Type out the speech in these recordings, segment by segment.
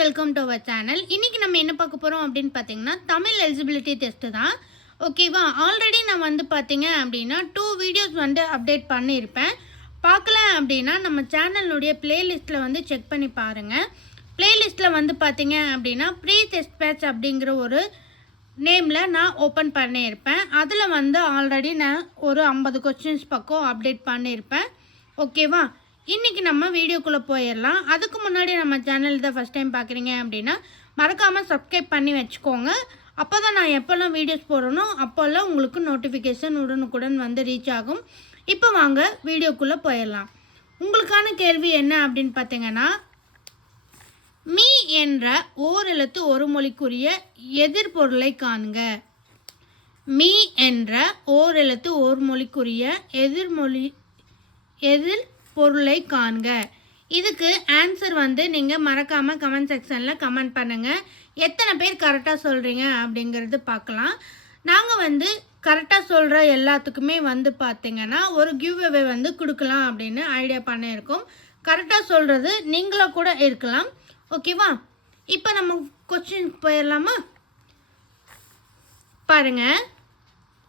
Welcome to our channel இன்றைக்கி நம்ம என்ன பார்க்க போகிறோம் அப்படின்னு பார்த்தீங்கன்னா தமிழ் எலிஜிபிலிட்டி டெஸ்ட்டு தான். ஓகேவா ஆல்ரெடி நான் வந்து பார்த்தீங்க அப்படின்னா டூ வீடியோஸ் வந்து அப்டேட் பண்ணியிருப்பேன். பார்க்கல அப்படின்னா நம்ம சேனலுடைய பிளேலிஸ்ட்டில் வந்து செக் பண்ணி பாருங்கள் பிளேலிஸ்ட்டில் வந்து பார்த்தீங்க அப்படின்னா ப்ரீ டெஸ்ட் பேட்ச் அப்படிங்கிற ஒரு நேமில் நான் ஓப்பன் பண்ணியிருப்பேன். அதில் வந்து ஆல்ரெடி நான் ஒரு ஐம்பது கொஸ்டின்ஸ் பக்கம் அப்டேட் பண்ணியிருப்பேன். ஓகேவா இன்றைக்கி நம்ம வீடியோக்குள்ளே போயிடலாம். அதுக்கு முன்னாடி நம்ம சேனல் தான் ஃபஸ்ட் டைம் பார்க்குறீங்க அப்படின்னா மறக்காமல் சப்ஸ்கிரைப் பண்ணி வச்சுக்கோங்க. அப்போ தான் நான் எப்போல்லாம் வீடியோஸ் போடுறனோ அப்போல்லாம் உங்களுக்கு நோட்டிஃபிகேஷன் உடனுக்குடன் வந்து ரீச் ஆகும். இப்போ வாங்க வீடியோக்குள்ளே போயிடலாம். உங்களுக்கான கேள்வி என்ன அப்படின்னு பார்த்தீங்கன்னா மீ என்ற ஓரெழுத்து ஒரு மொழிக்குரிய எதிர்பொருளை காண்க. மீ என்ற ஓரெழுத்து ஓர் மொழிக்குரிய எதிர்மொழி எதிர் பொருளை காண்க. இதுக்கு ஆன்சர் வந்து நீங்கள் மறக்காமல் கமெண்ட் செக்ஷனில் கமெண்ட் பண்ணுங்கள் எத்தனை பேர் கரெக்டாக சொல்கிறீங்க அப்படிங்கிறது பார்க்கலாம். நாங்கள் வந்து கரெக்டாக சொல்கிற எல்லாத்துக்குமே வந்து பார்த்தீங்கன்னா ஒரு கிவ் அவே வந்து கொடுக்கலாம் அப்படின்னு ஐடியா பண்ணியிருக்கோம். கரெக்டாக சொல்கிறது நீங்களும் கூட இருக்கலாம். ஓகேவா இப்போ நம்ம கொஸ்டின் போயிடலாமா? பாருங்கள்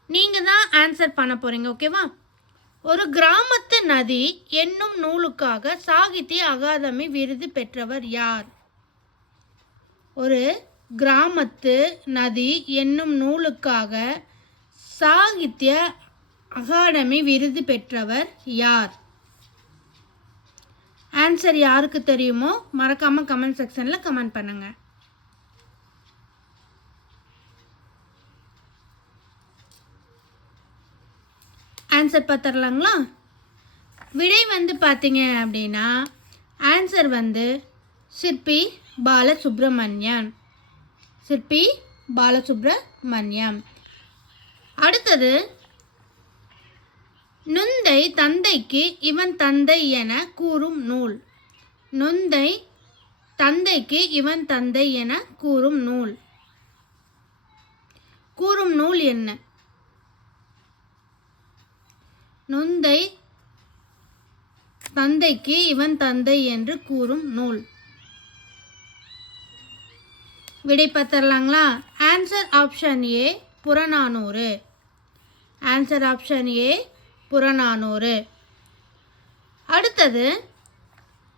நீங்கள் தான் ஆன்சர் பண்ண போகிறீங்க ஓகேவா ஒரு கிராமத்து நதி என்னும் நூலுக்காக சாகித்ய அகாதமி விருது பெற்றவர் யார்? ஒரு கிராமத்து நதி என்னும் நூலுக்காக சாகித்ய அகாடமி விருது பெற்றவர் யார்? ஆன்சர் யாருக்கு தெரியுமோ மறக்காமல் கமெண்ட் செக்ஷனில் கமெண்ட் பண்ணுங்கள் ஆன்சர் பார்த்துடலாங்களா? விடை வந்து பார்த்தீங்க அப்படின்னா ஆன்சர் வந்து சிற்பி பாலசுப்ரமணியன். சிற்பி பாலசுப்ரமணியம் அடுத்தது நுந்தை தந்தைக்கு இவன் தந்தை என கூறும் நூல். நுந்தை தந்தைக்கு இவன் தந்தை என கூறும் நூல். கூறும் நூல் என்ன? நுந்தை தந்தைக்கு இவன் தந்தை என்று கூறும் நூல். விடை பத்தரலாங்களா answer option A Purananuru. Answer option A Purananuru. அடுத்தது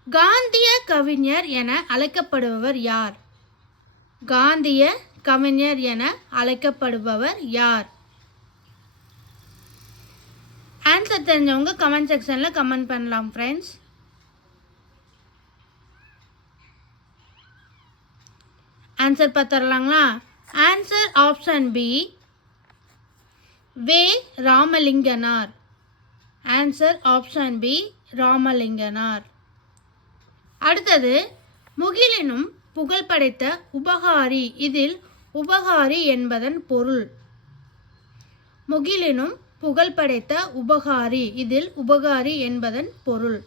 காந்திய கவிஞர் என அழைக்கப்படுபவர் யார்? காந்திய கவிஞர் என அழைக்கப்படுபவர் யார்? ஆன்சர் தெரிஞ்சவங்க கமெண்ட் செக்ஷனில் கமெண்ட் பண்ணலாம் friends answer பார்த்துடலாங்களா? Answer option B V Ramalinganar. Answer option B Ramalinganar. அடுத்தது முகிலினும் புகழ் படைத்த உபகாரி. இதில் உபகாரி என்பதன் பொருள். முகிலினும் புகழ் படைத்த உபகாரி. இதில் உபகாரி என்பதன் பொருள்.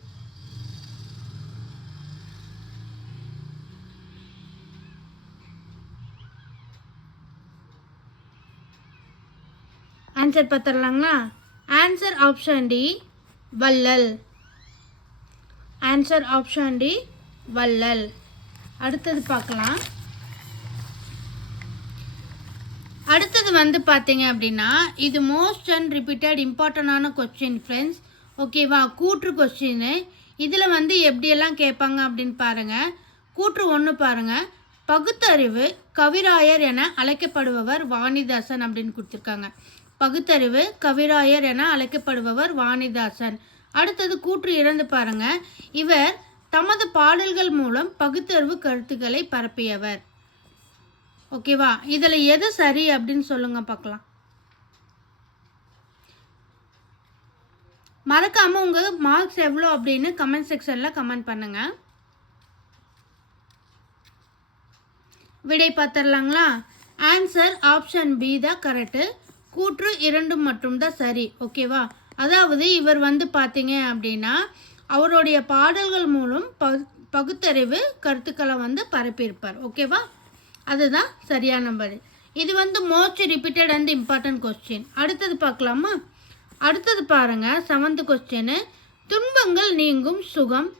ஆன்சர் பார்த்துடலாங்களா ஆன்சர் ஆப்ஷன் டி வள்ளல். ஆன்சர் ஆப்ஷன் டி வள்ளல். அடுத்தது பார்க்கலாம். அடுத்தது வந்து பார்த்தீங்க அப்படின்னா இது மோஸ்ட் அண்ட் ரிப்பீட்டட் இம்பார்ட்டண்டான கொஸ்டின் ஃப்ரெண்ட்ஸ் ஓகேவா கூற்று கொஸ்டின் இதில் வந்து எப்படியெல்லாம் கேட்பாங்க அப்படின்னு பாருங்கள் கூற்று ஒன்று பாருங்கள் பகுத்தறிவு கவிராயர் என அழைக்கப்படுபவர் வாணிதாசன் அப்படின்னு கொடுத்துருக்காங்க. பகுத்தறிவு கவிராயர் என அழைக்கப்படுபவர் வாணிதாசன். அடுத்தது கூற்று இறந்து பாருங்க. இவர் தமது பாடல்கள் மூலம் பகுத்தறிவு கருத்துக்களை பரப்பியவர். ஓகேவா? இதில் எது சரி அப்படின்னு சொல்லுங்கள் பார்க்கலாம் மறக்காமல் உங்கள் மார்க்ஸ் எவ்வளோ அப்படின்னு கமெண்ட் செக்ஷனில் கமெண்ட் பண்ணுங்கள் விடை பார்த்துடலாங்களா? ஆன்சர் ஆப்ஷன் பி தான் கரெக்டு கூற்று இரண்டும் மட்டும் தான் சரி ஓகேவா? அதாவது இவர் வந்து பார்த்தீங்க அப்படின்னா அவருடைய பாடல்கள் மூலம் பகு பகுத்தறிவு கருத்துக்களை வந்து பரப்பியிருப்பார் ஓகேவா? அதுதான் சரியான பதில். இது வந்து most repeated and important question அடுத்தது பார்க்கலாமா? அடுத்தது பாருங்க செவன்த் கொஸ்டின் துன்பங்கள் நீங்கும் சுகம்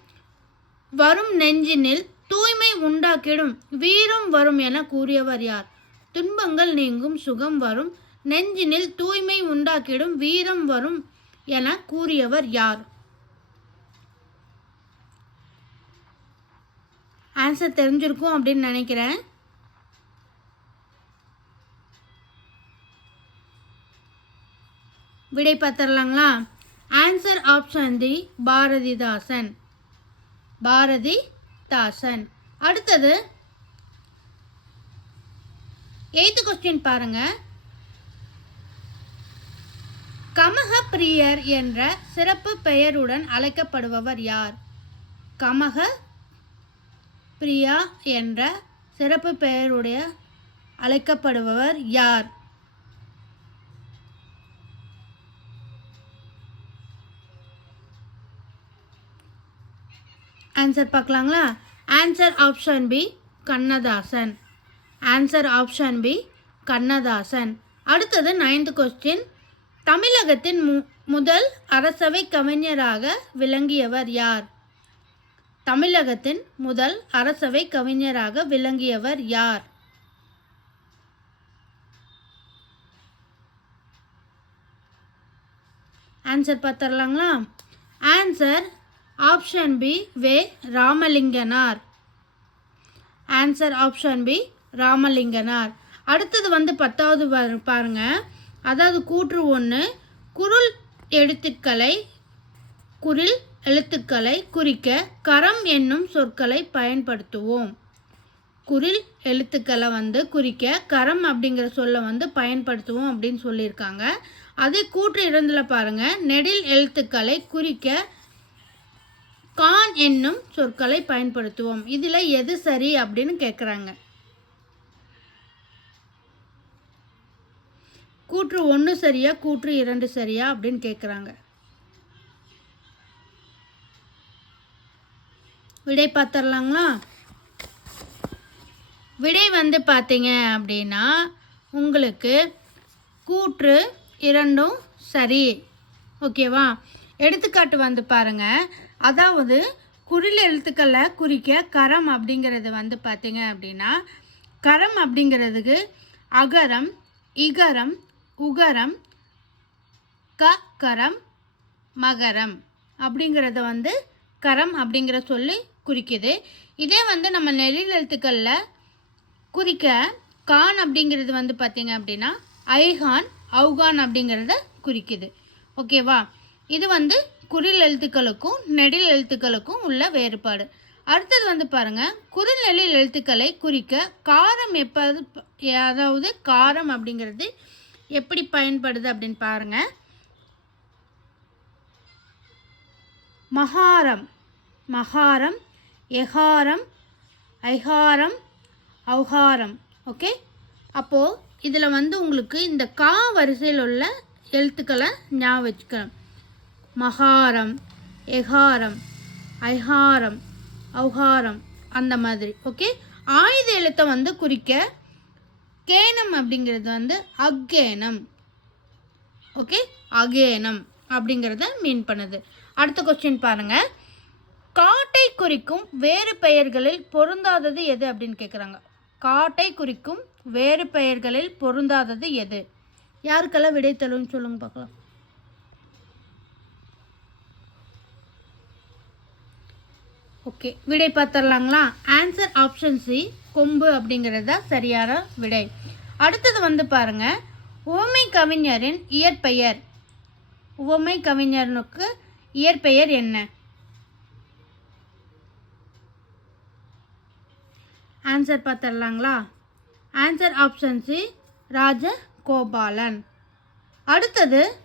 வரும் நெஞ்சினில் தூய்மை உண்டாக்கிடும் வீரம் வரும் என கூறியவர் யார்? துன்பங்கள் நீங்கும் சுகம் வரும் நெஞ்சினில் தூய்மை உண்டாக்கிடும் வீரம் வரும் என கூறியவர் யார்? ஆன்சர் தெரிஞ்சிருக்கும் அப்படின்னு நினைக்கிறேன். விடை பார்த்துடலாங்களா? Answer option D Bharathidasan. Bharathidasan அடுத்தது எய்த்து கொஸ்டின் பாருங்க. கமக பிரியர் என்ற சிறப்பு பெயருடன் அழைக்கப்படுபவர் யார்? கமக பிரியா என்ற சிறப்பு பெயருடைய அழைக்கப்படுபவர் யார்? Answer பார்க்கலாங்களா? Answer option B Kannadasan. Answer option B Kannadasan. அடுத்தது நைன்த் கொஸ்டின் தமிழகத்தின் மு முதல் அரசவை கவிஞராக விளங்கியவர் யார்? தமிழகத்தின் முதல் அரசவை கவிஞராக விளங்கியவர் யார்? Answer பார்த்துடலாங்களா? Answer option B V Ramalinganar. Answer option B Ramalinganar. அடுத்தது வந்து பத்தாவது பாருங்க. அதாவது கூற்று ஒன்று குருள் எழுத்துக்களை குரில் எழுத்துக்களை குறிக்க கரம் என்னும் சொற்களை பயன்படுத்துவோம். குரில் எழுத்துக்களை வந்து குறிக்க கரம் அப்படிங்கிற சொல்லை வந்து பயன்படுத்துவோம் அப்படின்னு சொல்லியிருக்காங்க. அதே கூற்று இரண்டில் பாருங்கள் நெடில் எழுத்துக்களை குறிக்க கான் என்னும் சொற்களை பயன்படுத்துவோம். இதில் எது சரி அப்படின்னு கேட்குறாங்க கூற்று ஒன்று சரியா கூற்று இரண்டு சரியா அப்படின்னு கேட்குறாங்க விடை பார்த்துடலாங்களா விடை வந்து பார்த்தீங்க அப்படின்னா உங்களுக்கு கூற்று இரண்டும் சரி. ஓகேவா? எடுத்துக்காட்டு வந்து பாருங்கள் அதாவது குறில் எழுத்துக்களை குறிக்க கரம் அப்படிங்கிறது வந்து பார்த்திங்க அப்படின்னா கரம் அப்படிங்கிறதுக்கு அகரம் இகரம் உகரம் க கரம் மகரம் அப்படிங்கிறத வந்து கரம் அப்படிங்கிற சொல்லி குறிக்குது. இதே வந்து நம்ம நெழில் எழுத்துக்களில் குறிக்க கான் அப்படிங்கிறது வந்து பார்த்திங்க அப்படின்னா ஐஹான் அவுகான் அப்படிங்கிறத குறிக்குது. ஓகேவா? இது வந்து குரில் எழுத்துக்களுக்கும் நெடில் எழுத்துக்களுக்கும் உள்ள வேறுபாடு. அடுத்தது வந்து பாருங்கள் குறுநெழில் எழுத்துக்களை குறிக்க காரம் எப்போது அதாவது காரம் அப்படிங்கிறது எப்படி பயன்படுது அப்படின்னு பாருங்கள் மகாரம். மகாரம் எகாரம் ஐகாரம் அவுகாரம். ஓகே? அப்போது இதில் வந்து உங்களுக்கு இந்த கா வரிசையில் உள்ள எழுத்துக்களை ஞாபகம் வச்சுக்கணும். மகாரம் எகாரம் ஐஹாரம் ஔகாரம் அந்த மாதிரி. ஓகே ஆயுத எழுத்தை வந்து குறிக்க கேனம் அப்படிங்கிறது வந்து அக்கேனம் ஓகே அகேனம் அப்படிங்கிறத மீன் பண்ணுது. அடுத்த கொஸ்டின் பாருங்க. காட்டை குறிக்கும் வேறு பெயர்களில் பொருந்தாதது எது அப்படின்னு கேட்குறாங்க காட்டை குறிக்கும் வேறு பெயர்களில் பொருந்தாதது எது? யாருக்கெல்லாம் விடை தரும்னு சொல்லுங்க பார்க்கலாம். ஓகே. விடை பார்த்துடலாங்களா? ஆன்சர் ஆப்ஷன் சி கொம்பு அப்படிங்கிறது தான் சரியான விடை. அடுத்தது வந்து பாருங்க. உவமை கவிஞரின் இயற்பெயர். உவமை கவிஞனுக்கு இயற்பெயர் என்ன? Answer பார்த்துடலாங்களா? Answer option C Rajagopalan. அடுத்தது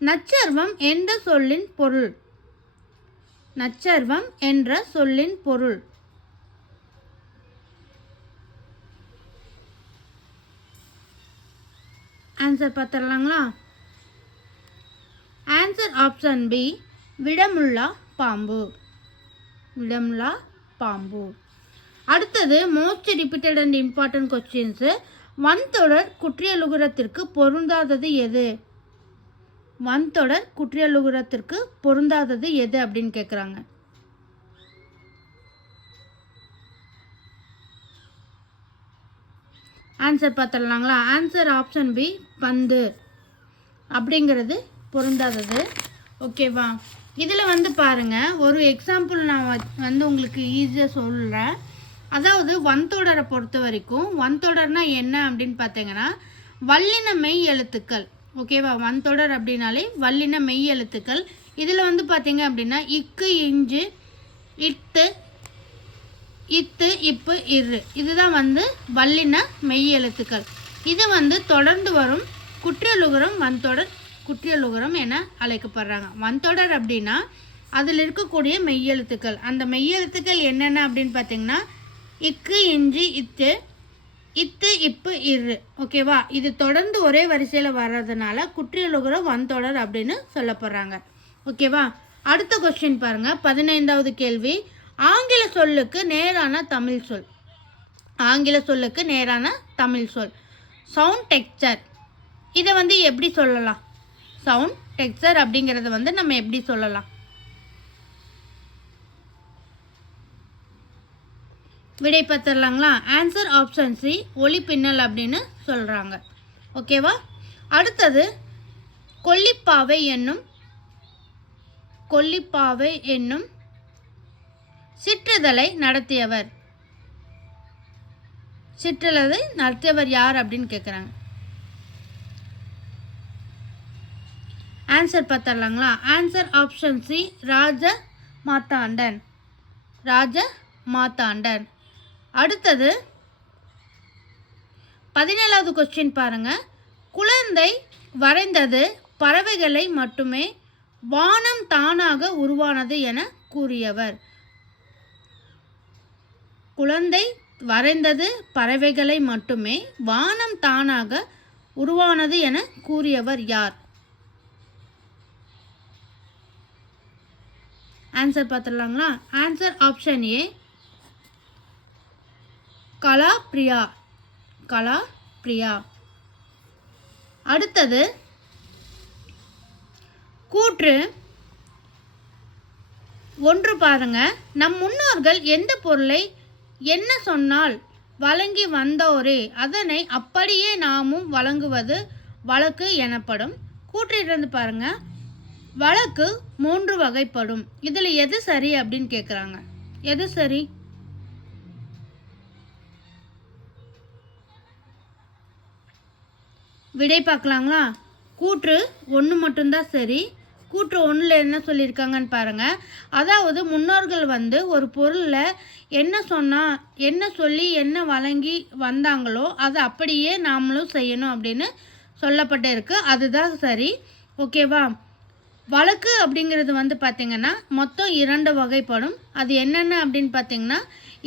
நச்சர்வம் எந்த சொல்லின் பொருள். நச்சர்வம் என்ற சொல்லின் பொருள். ஆன்சர் பார்த்துடலாங்களா? ஆன்சர் ஆப்ஷன் பி விடமுள்ளா பாம்பு. விடமுள்ளா பாம்பு. அடுத்தது most repeated and important questions வன்தொடர் குற்றியலுகரத்திற்கு பொருந்தாதது எது? வன்தொட குற்றியலுகரத்திற்கு பொருந்தாதது எது அப்படின்னு கேட்குறாங்க ஆன்சர் பார்த்துடலாங்களா ஆன்சர் ஆப்ஷன் பி பந்து. அப்படிங்கிறது பொருந்தாதது. ஓகேவா இதில் வந்து பாருங்கள் ஒரு எக்ஸாம்பிள் நான் வந்து உங்களுக்கு ஈஸியாக சொல்கிறேன் அதாவது வன்தொடரை பொறுத்த வரைக்கும் வன்தொடர்னா என்ன அப்படின்னு பார்த்தீங்கன்னா வல்லின மெய் எழுத்துக்கள். ஓகேவா? வன்தொடர் அப்படின்னாலே வல்லின மெய் எழுத்துக்கள். இதில் வந்து பார்த்தீங்க அப்படின்னா இக்கு இஞ்சு இட்டு இத்து இப்பு இரு. இதுதான் வந்து வல்லின மெய் எழுத்துக்கள். இது வந்து தொடர்ந்து வரும் குற்றியலுகரம் வன்தொடர் குற்றியலுகரம் என அழைக்கப்படுறாங்க. வன்தொடர் அப்படின்னா அதில் இருக்கக்கூடிய மெய்யெழுத்துக்கள் அந்த மெய்யெழுத்துக்கள் என்னென்ன அப்படின்னு பார்த்தீங்கன்னா இக்கு இஞ்சி இத்து இத்து இப்பு இரு. ஓகேவா இது தொடர்ந்து ஒரே வரிசையில் வர்றதுனால குற்றியலுகிற வன்தொடர் அப்படின்னு சொல்லப்படுறாங்க ஓகேவா அடுத்த கொஸ்டின் பாருங்கள் பதினைந்தாவது கேள்வி. ஆங்கில சொல்லுக்கு நேரான தமிழ் சொல். ஆங்கில சொல்லுக்கு நேரான தமிழ் சொல். சவுண்ட் டெக்ஸ்சர் இதை வந்து எப்படி சொல்லலாம்? சவுண்ட் டெக்ஸ்சர் அப்படிங்கிறத வந்து நம்ம எப்படி சொல்லலாம்? விடை பார்த்துடலாங்களா ஆன்சர் ஆப்ஷன் சி ஒளி பின்னல் அப்படின்னு சொல்கிறாங்க ஓகேவா அடுத்தது கொல்லிப்பாவை என்னும் கொல்லிப்பாவை என்னும் சிற்றிதழை நடத்தியவர். சிற்றலதை நடத்தியவர் யார் அப்படின்னு கேட்குறாங்க answer பார்த்துடலாங்களா? Answer option C Raja Marthandan Raja Marthandan அடுத்தது பதினேழாவது கொஸ்டின் பாருங்கள் குழந்தை வரைந்தது பறவைகளை மட்டுமே வானம் தானாக உருவானது என கூறியவர். குழந்தை வரைந்தது பறவைகளை மட்டுமே வானம் தானாக உருவானது என கூறியவர் யார்? Answer பார்த்துடலாங்களா? Answer option A Kala Priya Kala Priya அடுத்தது கூற்று ஒன்று பாருங்க. நம் முன்னோர்கள் எந்த பொருளை என்ன சொன்னால் வழங்கி வந்தோரே அதனை அப்படியே நாமும் வழங்குவது வழக்கு எனப்படும். கூற்றிலிருந்து பாருங்க. வழக்கு மூன்று வகைப்படும். இதில் எது சரி அப்படின்னு கேட்குறாங்க எது சரி? விடை பார்க்கலாங்களா? கூற்று ஒன்று மட்டும்தான் சரி. கூற்று ஒன்றில் என்ன சொல்லியிருக்காங்கன்னு பாருங்கள் அதாவது முன்னோர்கள் வந்து ஒரு பொருளில் என்ன சொன்னால் என்ன சொல்லி என்ன வழங்கி வந்தாங்களோ அதை அப்படியே நாமளும் செய்யணும் அப்படின்னு சொல்லப்பட்டு இருக்குது அதுதான் சரி. ஓகேவா? வழக்கு அப்படிங்கிறது வந்து பார்த்திங்கன்னா மொத்தம் இரண்டு வகைப்படும். அது என்னென்ன அப்படின்னு பார்த்தீங்கன்னா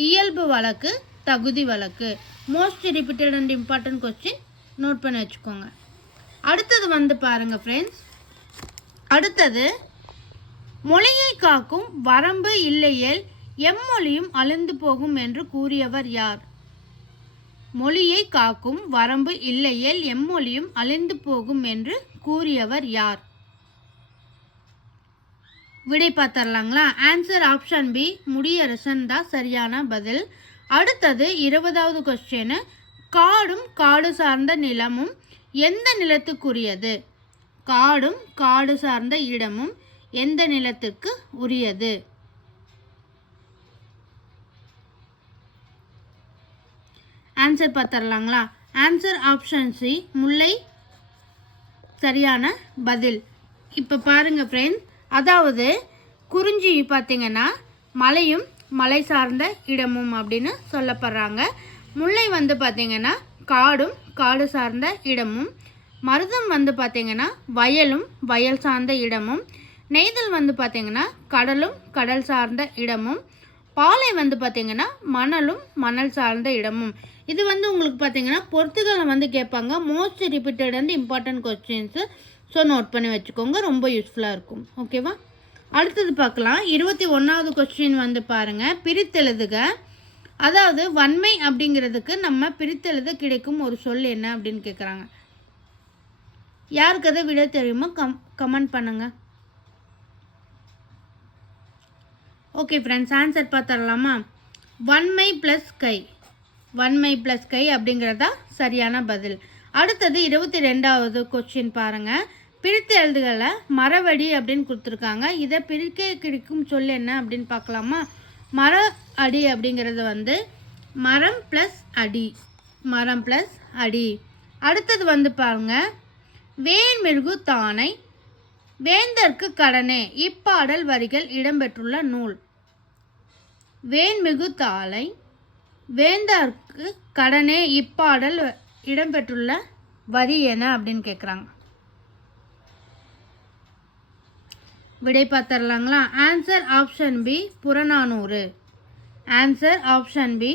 இயல்பு வழக்கு தகுதி வழக்கு. Most repeated and important question note பண்ணி வச்சுக்கோங்க. அடுத்தது வந்து பாருங்கள் ஃப்ரெண்ட்ஸ் அடுத்தது மொழியை காக்கும் வரம்பு இல்லையேல் எம்மொழியும் அழிந்து போகும் என்று கூறியவர் யார்? மொழியை காக்கும் வரம்பு இல்லையேல் எம்மொழியும் அழிந்து போகும் என்று கூறியவர் யார்? விடை பார்த்தரலாங்களா ஆன்சர் ஆப்ஷன் பி முடியரசன் தான் சரியான பதில். அடுத்தது இருபதாவது கொஸ்டின் காடும் காடு சார்ந்த நிலமும் எந்த நிலத்துக்குரியது? காடும் காடு சார்ந்த இடமும் எந்த நிலத்திற்கு உரியது? ஆன்சர் பார்த்துடலாங்களா? ஆன்சர் ஆப்ஷன் சி முல்லை சரியான பதில். இப்போ பாருங்க ஃப்ரெண்ட்ஸ் அதாவது குறிஞ்சி பார்த்தீங்கன்னா மலையும் மலை சார்ந்த இடமும் அப்படின்னு சொல்லப்படுறாங்க. முல்லை வந்து பார்த்திங்கன்னா காடும் காடு சார்ந்த இடமும் மருதம் வந்து பார்த்திங்கன்னா வயலும் வயல் சார்ந்த இடமும் நெய்தல் வந்து பார்த்திங்கன்னா கடலும் கடல் சார்ந்த இடமும் பாலை வந்து பார்த்திங்கன்னா மணலும் மணல் சார்ந்த இடமும். இது வந்து உங்களுக்கு பார்த்திங்கன்னா பொறுத்துகளை வந்து கேட்பாங்க. மோஸ்ட் ரிப்பீட்டட் வந்து இம்பார்ட்டன்ட் கொஸ்டின்ஸு ஸோ நோட் பண்ணி வச்சுக்கோங்க. ரொம்ப யூஸ்ஃபுல்லாக இருக்கும். ஓகேவா அடுத்தது பார்க்கலாம். இருபத்தி ஒன்றாவது கொஸ்டின் வந்து பாருங்கள் பிரித்தெழுதுக. அதாவது வன்மை அப்படிங்கிறதுக்கு நம்ம பிரித்தெழுத கிடைக்கும் ஒரு சொல் என்ன அப்படின்னு கேட்குறாங்க யாருக்கு அதை விட தெரியுமோ கம் கமெண்ட் பண்ணுங்கள் ஓகே ஃப்ரெண்ட்ஸ் ஆன்சர் பார்த்துடலாமா வன்மை ப்ளஸ் கை. வன்மை ப்ளஸ் கை அப்படிங்கிறது தான் சரியான பதில். அடுத்தது இருபத்தி ரெண்டாவது கொஸ்டின் பாருங்கள் பிரித்து எழுதுகளை மரவடி அப்படின்னு கொடுத்துருக்காங்க. இதை பிரிக்க கிடைக்கும் சொல் என்ன அப்படின்னு பார்க்கலாமா? மர அடி அப்படிங்கிறது வந்து மரம் ப்ளஸ் அடி. மரம் ப்ளஸ் அடி. அடுத்தது வந்து பாருங்க. வேன்மெருகு தானை வேந்தர்க்கு கடனே. இப்பாடல் வரிகள் இடம்பெற்றுள்ள நூல். வேன்மிகு தாளை வேந்தர்க்கு கடனே இப்பாடல் இடம்பெற்றுள்ள வரி என அப்படின்னு கேட்குறாங்க விடை பார்த்துடலாங்களா answer option B Purananuru. Answer option B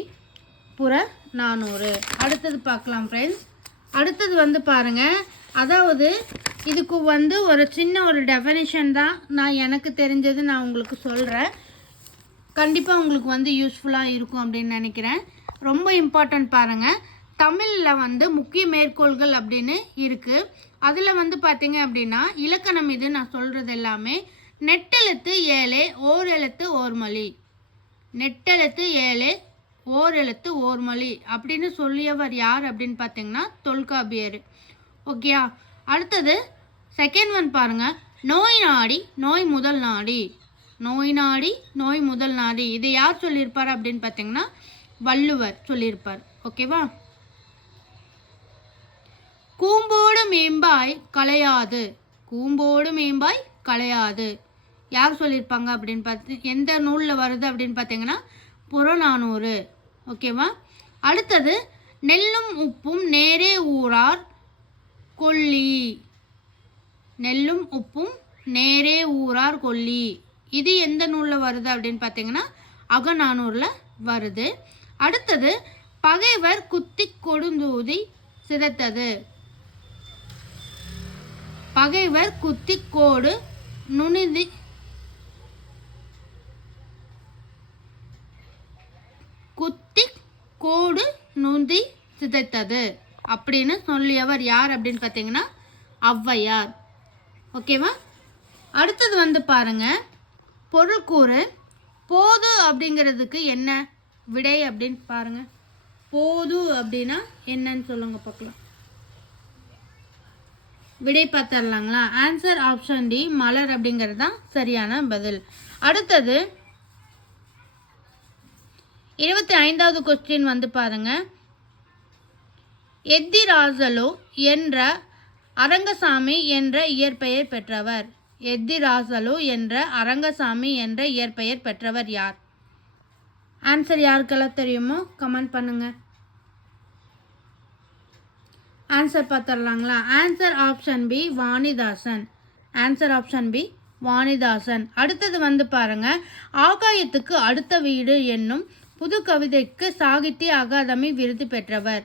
Purananuru. அடுத்தது பார்க்கலாம் ஃப்ரெண்ட்ஸ் அடுத்தது வந்து பாருங்கள் அதாவது இதுக்கு வந்து ஒரு சின்ன ஒரு டெஃபனிஷன் தான் நான் எனக்கு தெரிஞ்சது நான் உங்களுக்கு சொல்கிறேன் கண்டிப்பாக உங்களுக்கு வந்து யூஸ்ஃபுல்லாக இருக்கும் அப்படின்னு நினைக்கிறேன். ரொம்ப இம்பார்ட்டன்ட் பாருங்கள் தமிழில் வந்து முக்கிய மேற்கோள்கள் அப்படின்னு இருக்குது அதில் வந்து பார்த்தீங்க அப்படின்னா இலக்கணம் இது நான் சொல்கிறது எல்லாமே. நெட்டெழுத்து ஏழே ஓர் எழுத்து ஓர்மொழி நெட்டெழுத்து ஏழே ஓர் எழுத்து ஓர்மொழி அப்படின்னு சொல்லியவர் யார் அப்படின்னு பார்த்தீங்கன்னா தொல்காப்பியர். ஓகேயா? அடுத்தது செகண்ட் ஒன் பாருங்க. நோய் நாடி நோய் முதல் நாடி. நோய் நாடி நோய் முதல் நாடி. இது யார் சொல்லியிருப்பார் அப்படின்னு பார்த்தீங்கன்னா வள்ளுவர் சொல்லியிருப்பார். ஓகேவா? கூம்போடு மேம்பாய் களையாது. கூம்போடு மேம்பாய் களையாது. யார் சொல்லியிருப்பாங்க அப்படின்னு பார்த்து எந்த நூலில் வருது அப்படின்னு பார்த்தீங்கன்னா புறநானூறு. ஓகேவா? அடுத்தது நெல்லும் உப்பும் நேரே ஊரார் கொல்லி. நெல்லும் உப்பும் நேரே ஊரார் கொல்லி. இது எந்த நூலில் வருது அப்படின்னு பார்த்தீங்கன்னா அகநானூரில் வருது. அடுத்தது பகைவர் குத்தி கொடுந்தூதி சிதைத்தது. பகைவர் குத்தி கோடு நுனிதி குத்தி கோடு நுந்தி சிதைத்தது. அப்படின்னு சொல்லியவர் யார் அப்படின்னு பார்த்தீங்கன்னா ஔவையார். ஓகேவா அடுத்தது வந்து பாருங்க பொருள் கூறு. போது அப்படிங்கிறதுக்கு என்ன? விடை அப்படின்னு பாருங்க. போது அப்படின்னா என்னன்னு சொல்லுங்க பார்க்கலாம். விடை பார்த்துடலாங்களா ஆன்சர் ஆப்ஷன் டி மலர் அப்படிங்கிறது தான் சரியான பதில். அடுத்தது இருபத்தி ஐந்தாவது கொஸ்டின் வந்து பாருங்க. எத்திராசலு என்ற அரங்கசாமி என்ற இயற்பெயர் பெற்றவர். எத்திராசலு என்ற அரங்கசாமி என்ற இயற்பெயர் பெற்றவர் யார்? ஆன்சர் யாருக்கெல்லாம் தெரியுமோ கமெண்ட் பண்ணுங்கள் answer பார்த்துடலாங்களா answer option B Vanidasan answer option B Vanidasan அடுத்தது வந்து பாருங்க. ஆகாயத்துக்கு அடுத்த வீடு என்னும் புது கவிதைக்கு சாகித்ய அகாதமி விருது பெற்றவர்.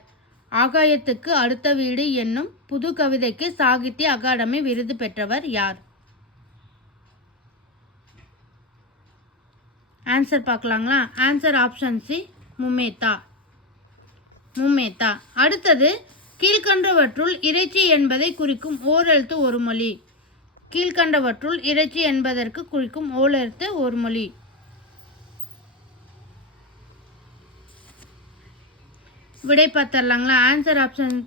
ஆகாயத்துக்கு அடுத்த வீடு என்னும் புது கவிதைக்கு சாகித்ய அகாடமி விருது பெற்றவர் யார்? Answer பார்க்கலாங்களா answer option C Mumetha Mumetha அடுத்தது கீழ்கண்டவற்றுள் இறைச்சி என்பதை குறிக்கும் ஓரெழுத்து ஒரு மொழி. கீழ்கண்டவற்றுள் இறைச்சி என்பதற்கு குறிக்கும் ஓரெழுத்து ஒரு மொழி. விடை பார்த்துடலாங்களா? ஆன்சர் ஆப்ஷன்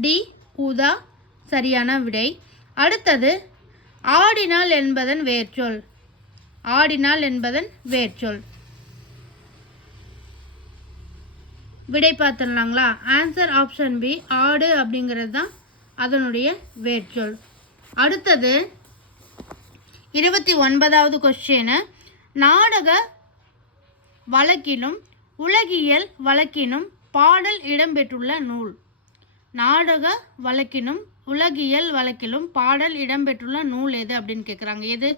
டி ஊதா. சரியான விடை. அடுத்தது ஆடினால் என்பதன் வேர்ச்சொல். ஆடினால் என்பதன் வேர்ச்சொல். விடை பார்த்துடலாங்களா? ஆன்சர் ஆப்ஷன் பி ஆடு அப்படிங்கிறது தான் அதனுடைய வேர்ச்சொல். அடுத்தது இருபத்தி ஒன்பதாவது கொஸ்டின் நாடக வழக்கிலும் உலகியல் வழக்கினும் பாடல் இடம்பெற்றுள்ள நூல். நாடக வழக்கினும் உலகியல் வழக்கிலும் பாடல் இடம்பெற்றுள்ள நூல் எது அப்படின்னு கேட்குறாங்க எது?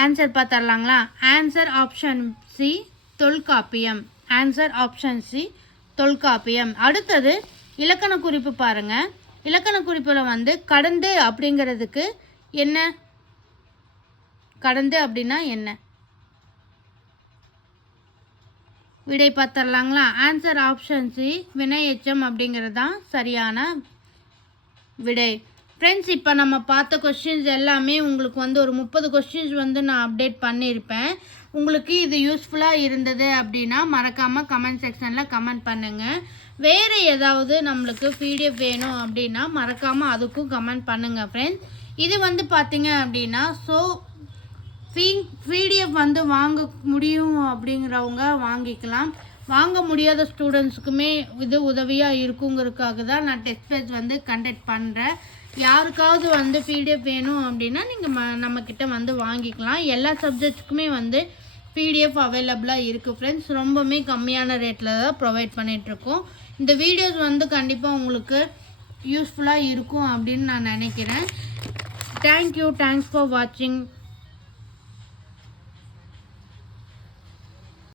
Answer பார்த்துடலாங்களா? Answer option C Tholkappiyam. Answer option C Tholkappiyam. அடுத்தது இலக்கண குறிப்பு பாருங்க. இலக்கண குறிப்பில் வந்து கடந்து அப்படிங்கிறதுக்கு என்ன? கடந்து அப்படின்னா என்ன? விடை பார்த்துடலாங்களா? ஆன்சர் ஆப்ஷன் சி வினை எச்சம் அப்படிங்கிறது தான் சரியான விடை. ஃப்ரெண்ட்ஸ் இப்போ நம்ம பார்த்த கொஸ்டின்ஸ் எல்லாமே உங்களுக்கு வந்து ஒரு முப்பது கொஸ்டின்ஸ் வந்து நான் அப்டேட் பண்ணியிருப்பேன். உங்களுக்கு இது யூஸ்ஃபுல்லாக இருந்தது அப்படின்னா மறக்காமல் கமெண்ட் செக்ஷனில் கமெண்ட் பண்ணுங்கள் வேறு ஏதாவது நம்மளுக்கு பிடிஎஃப் வேணும் அப்படின்னா மறக்காமல் அதுக்கும் கமெண்ட் பண்ணுங்கள் ஃப்ரெண்ட்ஸ் இது வந்து பார்த்தீங்க அப்படின்னா ஸோ ஃபீ பிடிஎஃப் வந்து வாங்க முடியும் அப்படிங்கிறவங்க வாங்கிக்கலாம். வாங்க முடியாத ஸ்டூடெண்ட்ஸுக்குமே இது உதவியாக இருக்குங்கிறதுக்காக தான் நான் டெஸ்ட் பேஜ் வந்து கண்டக்ட் பண்ணுறேன் யாருக்காவது வந்து பிடிஎஃப் வேணும் அப்படின்னா நீங்கள் ம நம்மக்கிட்ட வந்து வாங்கிக்கலாம். எல்லா சப்ஜெக்ட்ஸ்க்குமே வந்து பிடிஎஃப் அவைலபிளாக இருக்குது ஃப்ரெண்ட்ஸ் ரொம்பவுமே கம்மியான ரேட்டில் தான் ப்ரொவைட் பண்ணிகிட்ருக்கோம் இந்த வீடியோஸ் வந்து கண்டிப்பாக உங்களுக்கு யூஸ்ஃபுல்லாக இருக்கும் அப்படின்னு நான் நினைக்கிறேன். தேங்க்யூ தேங்க்ஸ் ஃபார் வாட்சிங்